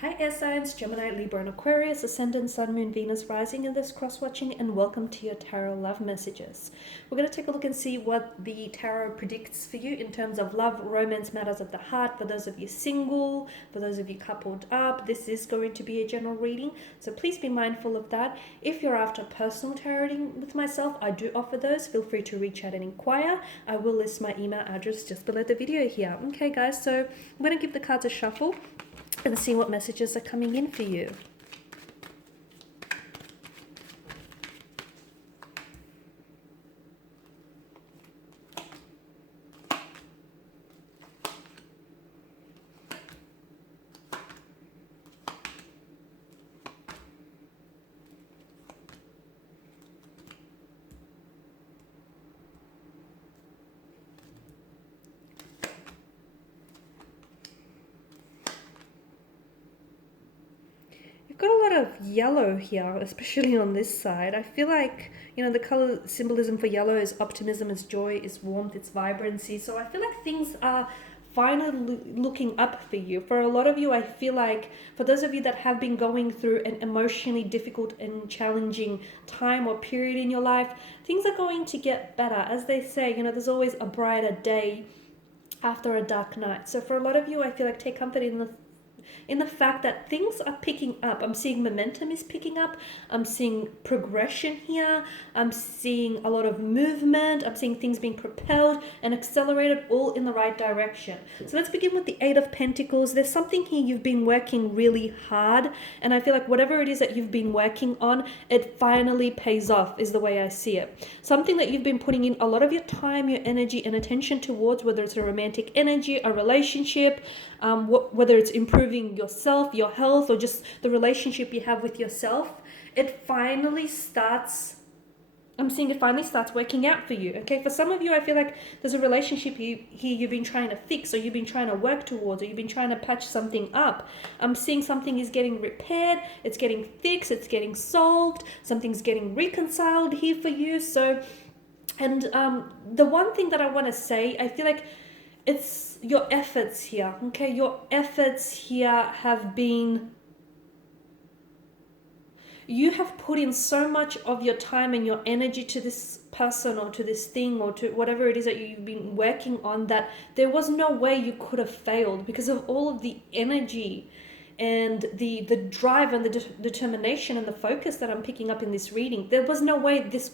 Hi air signs, Gemini, Libra and Aquarius, Ascendant, Sun, Moon, Venus, rising in this cross-watching, and welcome to your Tarot Love Messages. We're going to take a look and see what the Tarot predicts for you in terms of love, romance, matters of the heart. For those of you single, for those of you coupled up, this is going to be a general reading, so please be mindful of that. If you're after personal tarot reading with myself, I do offer those. Feel free to reach out and inquire. I will list my email address just below the video here. Okay guys, so I'm going to give the cards a shuffle and see what messages are coming in for you. Got a lot of yellow here, especially on this side. I feel like, the color symbolism for yellow is optimism, is joy, is warmth, it's vibrancy. So I feel like things are finally looking up for you. For a lot of you, I feel like for those of you that have been going through an emotionally difficult and challenging time or period in your life, things are going to get better. As they say, there's always a brighter day after a dark night. So for a lot of you, I feel like take comfort in the fact that things are picking up. I'm seeing momentum is picking up. I'm seeing progression here. I'm seeing a lot of movement. I'm seeing things being propelled and accelerated all in the right direction. So let's begin with the Eight of Pentacles. There's something here you've been working really hard, and I feel like whatever it is that you've been working on, it finally pays off, is the way I see it. Something that you've been putting in a lot of your time, your energy and attention towards, whether it's a romantic energy, a relationship, whether it's improving yourself, your health, or just the relationship you have with yourself, it finally starts working out for you. Okay, for some of you, I feel like there's a relationship here you've been trying to fix, or you've been trying to work towards, or you've been trying to patch something up. I'm seeing something is getting repaired, it's getting fixed, it's getting solved, something's getting reconciled here for you. So, and the one thing that I want to say, I feel like it's your efforts here, okay? Your efforts here have been, you have put in so much of your time and your energy to this person or to this thing or to whatever it is that you've been working on, that there was no way you could have failed because of all of the energy and the drive and the determination and the focus that I'm picking up in this reading. There was no way this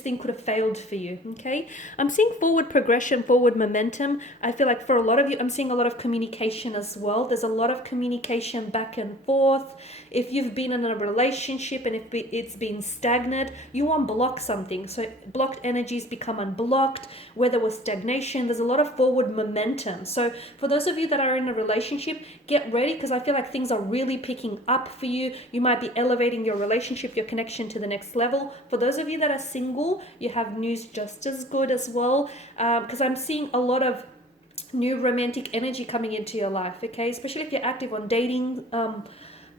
thing could have failed for you, okay? I'm seeing forward progression, forward momentum. I feel like for a lot of you, I'm seeing a lot of communication as well. There's a lot of communication back and forth. If you've been in a relationship and if it's been stagnant, you unblock something. So blocked energies become unblocked. Where there was stagnation, there's a lot of forward momentum. So for those of you that are in a relationship, get ready, because I feel like things are really picking up for you. You might be elevating your relationship, your connection to the next level. For those of you that are single, you have news just as good as well, because I'm seeing a lot of new romantic energy coming into your life, okay? Especially if you're active on dating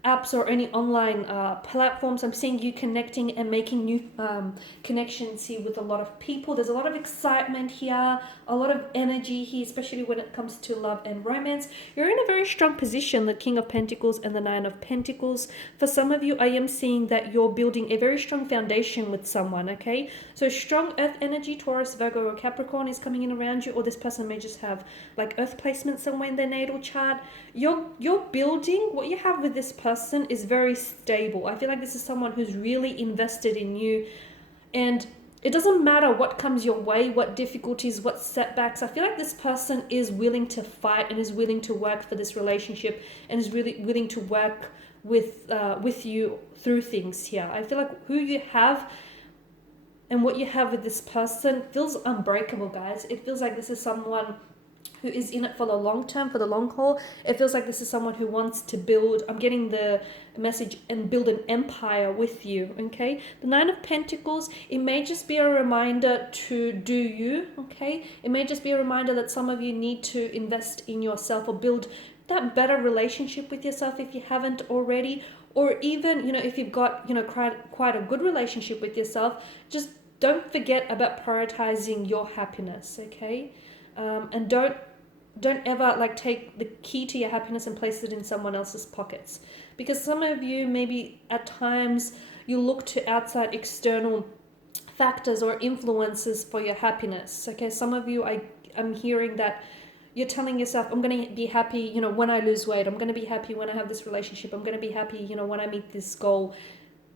apps or any online platforms. I'm seeing you connecting and making new connections here with a lot of people. There's a lot of excitement here, a lot of energy here, especially when it comes to love and romance. You're in a very strong position, the King of Pentacles and the Nine of Pentacles. For some of you, I am seeing that you're building a very strong foundation with someone, okay? So strong earth energy, Taurus, Virgo or Capricorn is coming in around you, or this person may just have like earth placement somewhere in their natal chart. You're building, what you have with this person is very stable. I feel like this is someone who's really invested in you, and it doesn't matter what comes your way, what difficulties, what setbacks. I feel like this person is willing to fight and is willing to work for this relationship and is really willing to work with you through things here. I feel like who you have and what you have with this person feels unbreakable, guys. It feels like this is someone who is in it for the long term, for the long haul. It feels like this is someone who wants to build, I'm getting the message, and build an empire with you, okay? The Nine of Pentacles, it may just be a reminder to do you, okay? It may just be a reminder that some of you need to invest in yourself or build that better relationship with yourself if you haven't already, or even, if you've got, quite a good relationship with yourself, just don't forget about prioritizing your happiness, okay? And don't don't ever like take the key to your happiness and place it in someone else's pockets, because some of you maybe at times you look to outside external factors or influences for your happiness. Okay, some of you, I'm hearing that you're telling yourself, I'm going to be happy, you know, when I lose weight. I'm going to be happy when I have this relationship. I'm going to be happy, you know, when I meet this goal.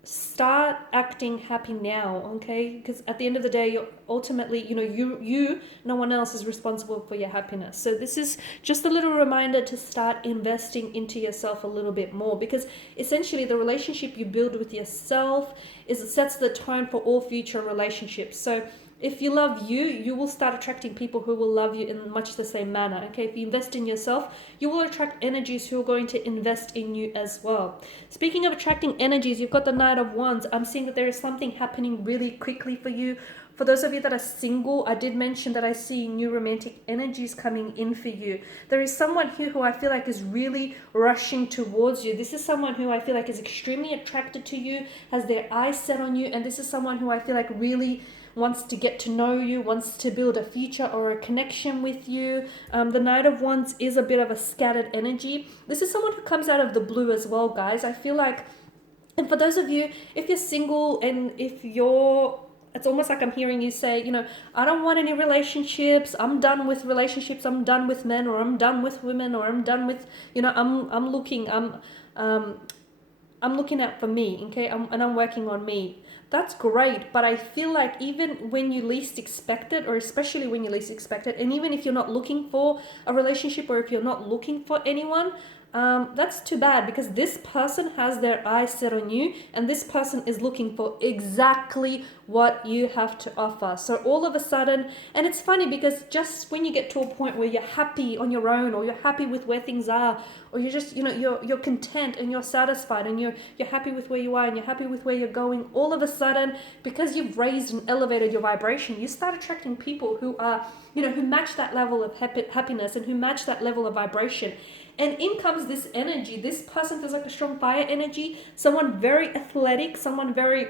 Start acting happy now, okay? Because at the end of the day, you're ultimately, you know, you, no one else is responsible for your happiness. So this is just a little reminder to start investing into yourself a little bit more, because essentially the relationship you build with yourself sets the tone for all future relationships. So if you love you, you will start attracting people who will love you in much the same manner. Okay, if you invest in yourself, you will attract energies who are going to invest in you as well. Speaking of attracting energies, you've got the Knight of Wands. I'm seeing that there is something happening really quickly for you. For those of you that are single, I did mention that I see new romantic energies coming in for you. There is someone here who I feel like is really rushing towards you. This is someone who I feel like is extremely attracted to you, has their eyes set on you, and this is someone who I feel like really wants to get to know you, wants to build a future or a connection with you. The Knight of Wands is a bit of a scattered energy. This is someone who comes out of the blue as well, guys. I feel like, and for those of you, if you're single and if you're, it's almost like I'm hearing you say, you know, I don't want any relationships. I'm done with relationships. I'm done with men, or I'm done with women, or I'm done with, you know, I'm looking out for me, okay? And I'm working on me. That's great, but I feel like even when you least expect it, or especially when you least expect it, and even if you're not looking for a relationship, or if you're not looking for anyone, that's too bad, because this person has their eyes set on you, and this person is looking for exactly what you have to offer. So all of a sudden, and it's funny because just when you get to a point where you're happy on your own, or you're happy with where things are, or you're just, you know, you're content and you're satisfied and you're happy with where you are and you're happy with where you're going, all of a sudden, because you've raised and elevated your vibration, you start attracting people who are, you know, who match that level of happiness and who match that level of vibration. And in comes this energy. This person feels like a strong fire energy, someone very athletic, someone very,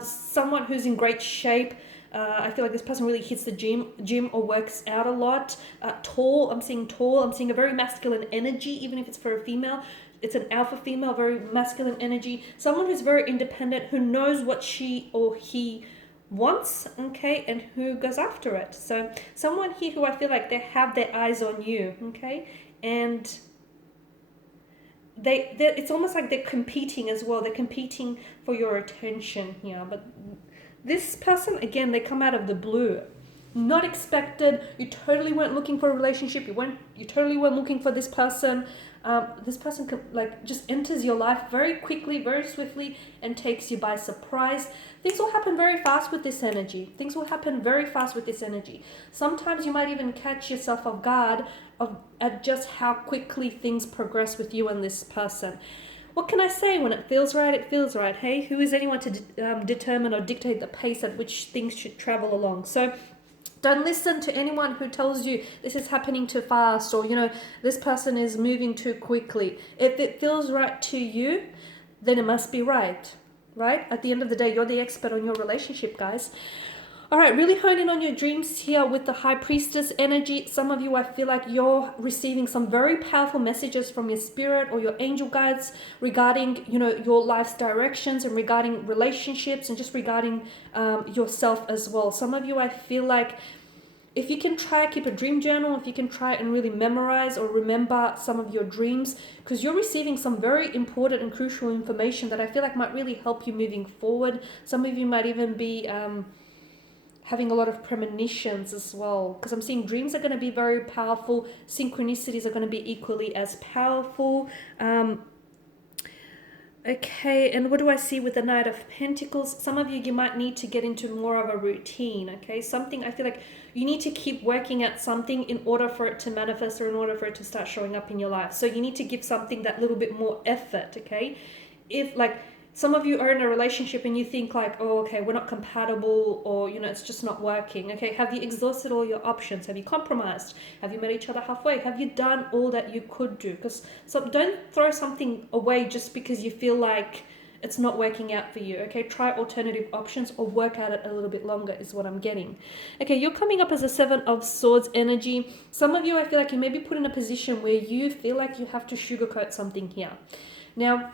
someone who's in great shape. I feel like this person really hits the gym or works out a lot. Tall, I'm seeing a very masculine energy, even if it's for a female. It's an alpha female, very masculine energy. Someone who's very independent, who knows what she or he wants, okay, and who goes after it. So someone here who I feel like they have their eyes on you, okay, and it's almost like they're competing as well. They're competing for your attention here. But this person, again, they come out of the blue. Not expected. You totally weren't looking for a relationship. You totally weren't looking for this person. This person like just enters your life very quickly, very swiftly, and takes you by surprise. Things will happen very fast with this energy. Sometimes you might even catch yourself off guard at just how quickly things progress with you and this person. What can I say? When it feels right, it feels right. Hey, who is anyone to determine or dictate the pace at which things should travel along? So don't listen to anyone who tells you this is happening too fast, or, you know, this person is moving too quickly. If it feels right to you, then it must be right? At the end of the day, you're the expert on your relationship, guys. All right, really hone in on your dreams here with the High Priestess energy. Some of you, I feel like you're receiving some very powerful messages from your spirit or your angel guides regarding, you know, your life's directions, and regarding relationships, and just regarding yourself as well. Some of you, I feel like, if you can try keep a dream journal, if you can try and really memorize or remember some of your dreams, because you're receiving some very important and crucial information that I feel like might really help you moving forward. Some of you might even be having a lot of premonitions as well, because I'm seeing dreams are going to be very powerful. Synchronicities are going to be equally as powerful. Okay, and what do I see with the Knight of Pentacles? Some of you might need to get into more of a routine, okay? Something, I feel like you need to keep working at something in order for it to manifest, or in order for it to start showing up in your life. So you need to give something that little bit more effort, okay? If, like, some of you are in a relationship and you think like, oh, okay, we're not compatible, or, you know, it's just not working. Okay, have you exhausted all your options? Have you compromised? Have you met each other halfway? Have you done all that you could do? Because don't throw something away just because you feel like it's not working out for you. Okay, try alternative options or work at it a little bit longer is what I'm getting. Okay, you're coming up as a 7 of Swords energy. Some of you, I feel like you may be put in a position where you feel like you have to sugarcoat something here. Now,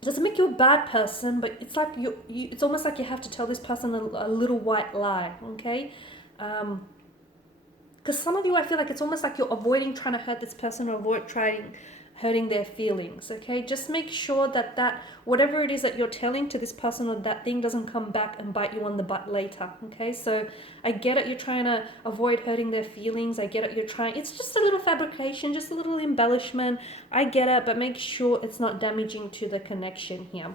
it doesn't make you a bad person, but it's like it's almost like you have to tell this person a little white lie. Okay, because some of you, I feel like it's almost like you're avoiding trying to hurt this person or avoid trying hurting their feelings. Okay, just make sure that whatever it is that you're telling to this person or that thing doesn't come back and bite you on the butt later. Okay, so I get it, you're trying to avoid hurting their feelings. I get it, you're trying, it's just a little fabrication, just a little embellishment. I get it, but make sure it's not damaging to the connection here.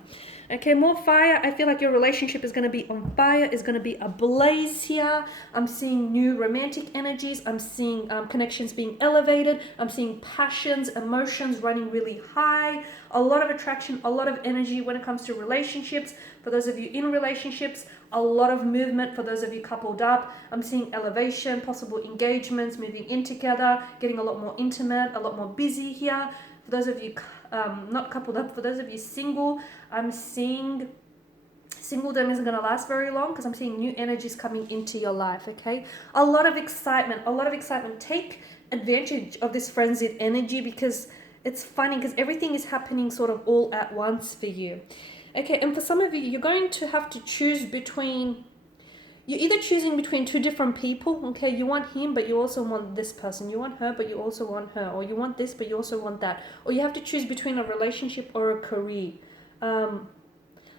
Okay, more fire. I feel like your relationship is going to be on fire, is going to be ablaze here. I'm seeing new romantic energies. I'm seeing connections being elevated. I'm seeing passions, emotions running really high. A lot of attraction, a lot of energy when it comes to relationships. For those of you in relationships, a lot of movement for those of you coupled up. I'm seeing elevation, possible engagements, moving in together, getting a lot more intimate, a lot more busy here. For those of you not coupled up, for those of you single, I'm seeing singledom isn't going to last very long because I'm seeing new energies coming into your life. Okay, a lot of excitement, a lot of excitement. Take advantage of this frenzied energy because it's funny because everything is happening sort of all at once for you. Okay, and for some of you, you're going to have to choose between, you're either choosing between two different people. Okay, you want him but you also want this person, you want her but you also want her, or you want this but you also want that, or you have to choose between a relationship or a career.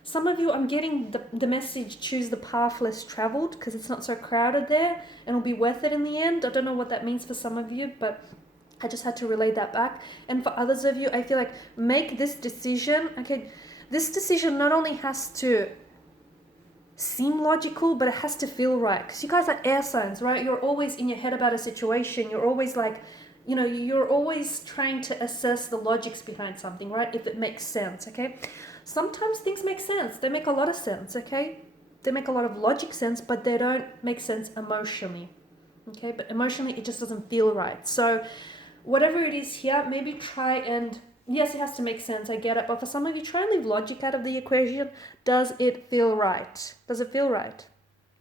Some of you, I'm getting the message, choose the path less traveled because it's not so crowded there and it'll be worth it in the end. I don't know what that means for some of you, but I just had to relay that back. And for others of you, I feel like make this decision. Okay, this decision not only has to seem logical, but it has to feel right, because you guys are air signs, right? You're always in your head about a situation. You're always like, you know, you're always trying to assess the logics behind something, right? If it makes sense. Okay, sometimes things make sense. They make a lot of sense. Okay, they make a lot of logic sense, but they don't make sense emotionally. Okay, but emotionally it just doesn't feel right. So whatever it is here, maybe try and, yes, it has to make sense, I get it, but for some of you, try and leave logic out of the equation. Does it feel right? Does it feel right?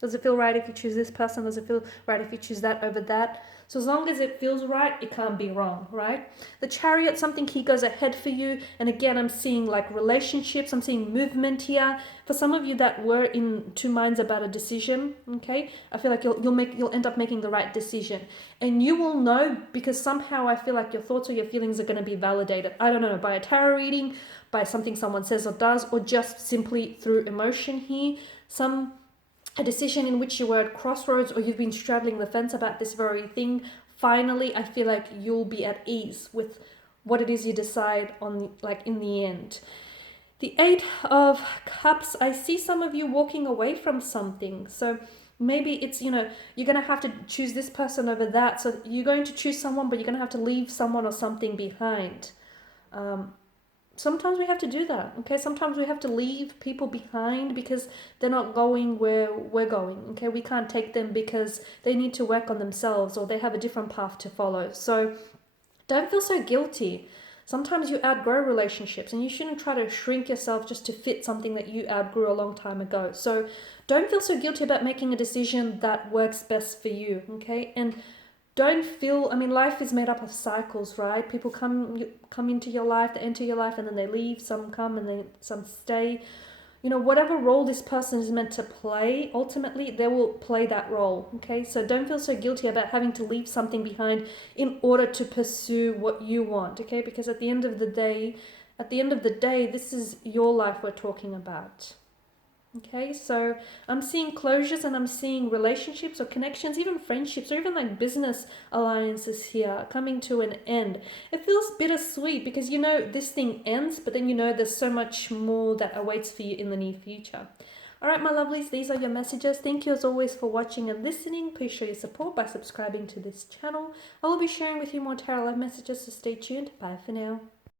Does it feel right if you choose this person? Does it feel right if you choose that over that? So as long as it feels right, it can't be wrong, right? The Chariot, something here goes ahead for you. And again, I'm seeing like relationships. I'm seeing movement here. For some of you that were in two minds about a decision, okay, I feel like you'll end up making the right decision. And you will know because somehow I feel like your thoughts or your feelings are going to be validated. I don't know, by a tarot reading, by something someone says or does, or just simply through emotion here. A decision in which you were at crossroads or you've been straddling the fence about this very thing. Finally, I feel like you'll be at ease with what it is you decide on, like in the end. The 8 of Cups, I see some of you walking away from something. So maybe it's, you know, you're going to have to choose this person over that. So you're going to choose someone, but you're going to have to leave someone or something behind. Sometimes we have to do that, okay? Sometimes we have to leave people behind because they're not going where we're going, okay? We can't take them because they need to work on themselves or they have a different path to follow. So don't feel so guilty. Sometimes you outgrow relationships and you shouldn't try to shrink yourself just to fit something that you outgrew a long time ago. So don't feel so guilty about making a decision that works best for you, okay? And don't feel, I mean, life is made up of cycles, right? People come into your life, they enter your life and then they leave. Some come and then some stay. You know, whatever role this person is meant to play, ultimately they will play that role, okay? So don't feel so guilty about having to leave something behind in order to pursue what you want, okay? Because at the end of the day, this is your life we're talking about. Okay, so I'm seeing closures and I'm seeing relationships or connections, even friendships or even like business alliances here coming to an end. It feels bittersweet because you know this thing ends, but then you know there's so much more that awaits for you in the near future. All right, my lovelies, these are your messages. Thank you as always for watching and listening. Please show your support by subscribing to this channel. I will be sharing with you more tarot love messages, so stay tuned. Bye for now.